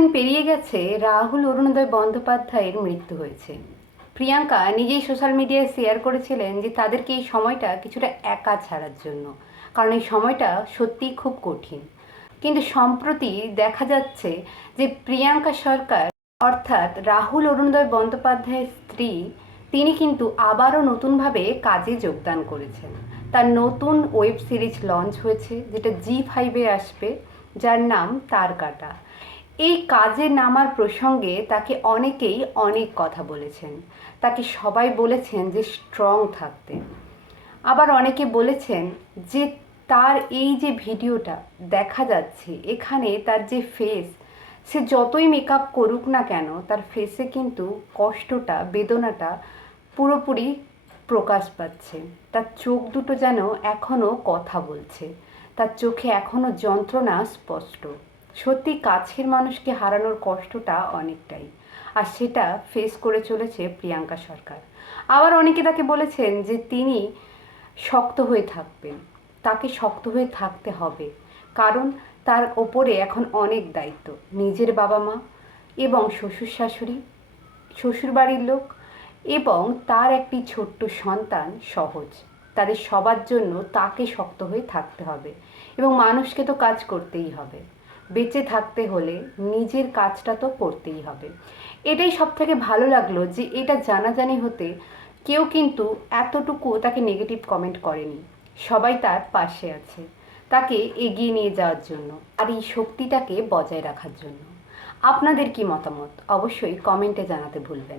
দিন পেরিয়ে গেছে, রাহুল অরুণোদয় বন্দ্যোপাধ্যায়ের মৃত্যু হয়েছে। প্রিয়াঙ্কা নিজেই সোশ্যাল মিডিয়ায় শেয়ার করেছিলেন যে তাদেরকে এই সময়টা কিছুটা একা ছাড়ার জন্য, কারণ এই সময়টা সত্যিই খুব কঠিন। কিন্তু সম্প্রতি দেখা যাচ্ছে যে প্রিয়াঙ্কা সরকার, অর্থাৎ রাহুল অরুণোদয় বন্দ্যোপাধ্যায়ের স্ত্রী, তিনি কিন্তু আবারও নতুনভাবে কাজে যোগদান করেছেন। তার নতুন ওয়েব সিরিজ লঞ্চ হয়েছে, যেটা জি5-এ আসবে, যার নাম তার কাটা। এই কাজে নামার প্রসঙ্গে তাকে অনেকেই অনেক কথা বলেছেন। তাকে সবাই বলেছেন যে স্ট্রং থাকতে। আবার অনেকে বলেছেন যে তার এই যে ভিডিওটা দেখা যাচ্ছে এখানে, তার যে ফেস, সে যতই মেকআপ করুক না কেন, তার ফেসে কিন্তু কষ্টটা, বেদনাটা পুরোপুরি প্রকাশ পাচ্ছে। তার চোখ দুটো যেন এখনও কথা বলছে, তার চোখে এখনও যন্ত্রণা স্পষ্ট। সত্যি কাছের মানুষকে হারানোর কষ্টটা অনেকটাই, আর সেটা ফেস করে চলেছে প্রিয়াঙ্কা সরকার। আবার অনেকে তাকে বলেছেন যে তিনি শক্ত হয়ে থাকবেন, তাকে শক্ত হয়ে থাকতে হবে, কারণ তার ওপরে এখন অনেক দায়িত্ব। নিজের বাবা মা এবং শ্বশুর শাশুড়ি, শ্বশুরবাড়ির লোক এবং তার একটি ছোট্ট সন্তান সহজ, তাদের সবার জন্য তাকে শক্ত হয়ে থাকতে হবে। এবং মানুষকে তো কাজ করতেই হবে, বেঁচে থাকতে হলে নিজের কাজটা তো করতেই হবে। এটাই সব থেকে ভালো লাগলো যে এটা জানাজানি হতে কেউ কিন্তু এতটুকু তাকে নেগেটিভ কমেন্ট করেনি। সবাই তার পাশে আছে, তাকে এগিয়ে নিয়ে যাওয়ার জন্য, আর এই শক্তিটাকে বজায় রাখার জন্য। আপনাদের কি মতামত অবশ্যই কমেন্টে জানাতে ভুলবেন না।